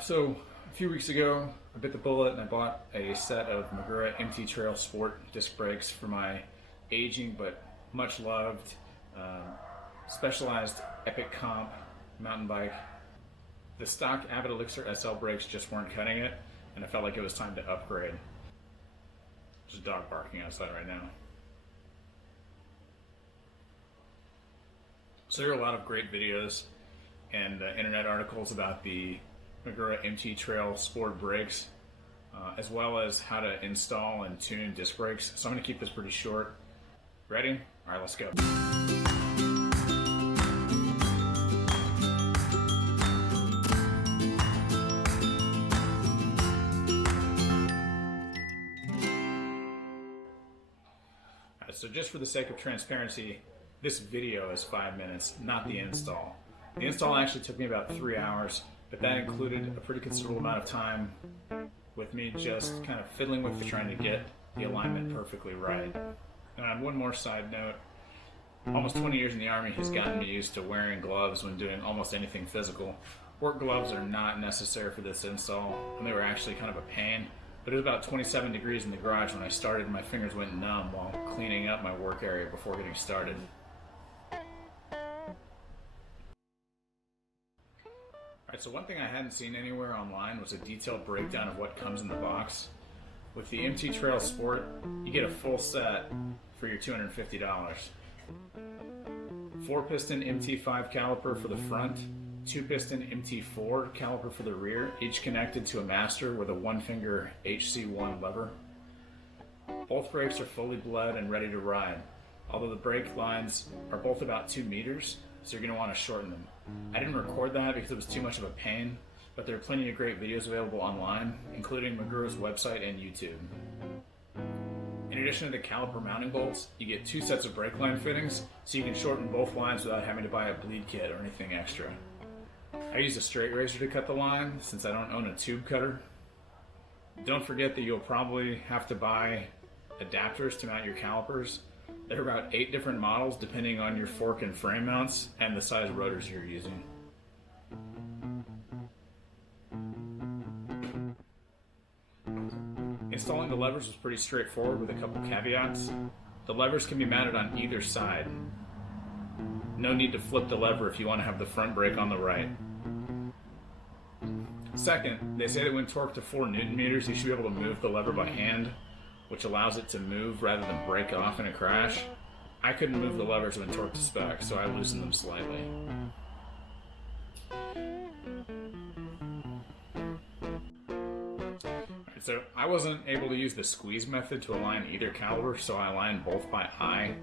So a few weeks ago, I bit the bullet and I bought a set of Magura Trail Sport disc brakes for my aging but much loved specialized Epic Comp mountain bike. The stock Avid Elixir SL brakes just weren't cutting it, and I felt like it was time to upgrade. There's a dog barking outside right now. So there are a lot of great videos and internet articles about the Magura MT Trail Sport brakes, as well as how to install and tune disc brakes. So I'm going to keep this pretty short. Ready? All right, let's go. So just for the sake of transparency, this video is 5 minutes, not the install. The install actually took me about 3 hours, but that included a pretty considerable amount of time with me just kind of fiddling with trying to get the alignment perfectly right. And on one more side note, almost 20 years in the Army has gotten me used to wearing gloves when doing almost anything physical. Work gloves are not necessary for this install, and they were actually kind of a pain. But it was about 27 degrees in the garage when I started, and my fingers went numb while cleaning up my work area before getting started. Alright, so one thing I hadn't seen anywhere online was a detailed breakdown of what comes in the box. With the MT Trail Sport, you get a full set for your $250. 4-piston MT5 caliper for the front, 2-piston MT4 caliper for the rear, each connected to a master with a 1-finger HC1 lever. Both brakes are fully bled and ready to ride, although the brake lines are both about 2 meters, so you're going to want to shorten them. I didn't record that because it was too much of a pain, but there are plenty of great videos available online, including Magura's website and YouTube. In addition to the caliper mounting bolts, you get 2 sets of brake line fittings, so you can shorten both lines without having to buy a bleed kit or anything extra. I use a straight razor to cut the line since I don't own a tube cutter. Don't forget that you'll probably have to buy adapters to mount your calipers. There are about 8 different models depending on your fork and frame mounts and the size rotors you're using. Installing the levers was pretty straightforward with a couple caveats. The levers can be mounted on either side. No need to flip the lever if you want to have the front brake on the right. Second, they say that when torqued to 4 Newton meters, you should be able to move the lever by hand, which allows it to move rather than break off in a crash. I couldn't move the levers when torqued to spec, so I loosened them slightly. So I wasn't able to use the squeeze method to align either caliper, so I aligned both by eye.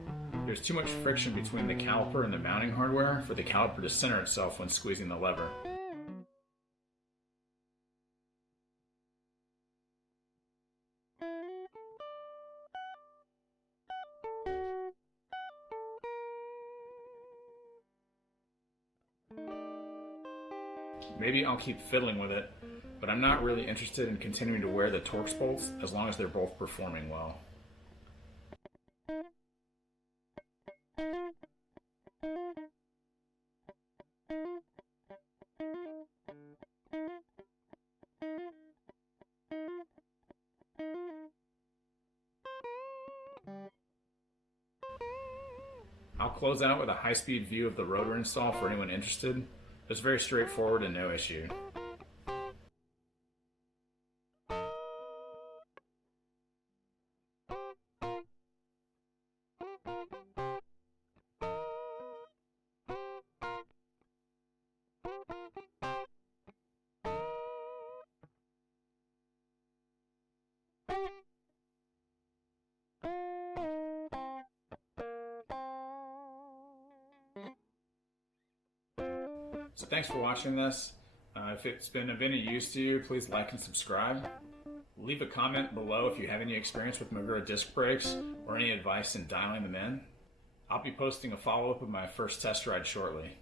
There's too much friction between the caliper and the mounting hardware for the caliper to center itself when squeezing the lever. Maybe I'll keep fiddling with it, but I'm not really interested in continuing to wear the Torx bolts as long as they're both performing well. I'll close out with a high-speed view of the rotor install for anyone interested. It's very straightforward and no issue. So thanks for watching this. If it's been of any use to you, please like and subscribe. Leave a comment below if you have any experience with Magura disc brakes or any advice in dialing them in. I'll be posting a follow-up of my first test ride shortly.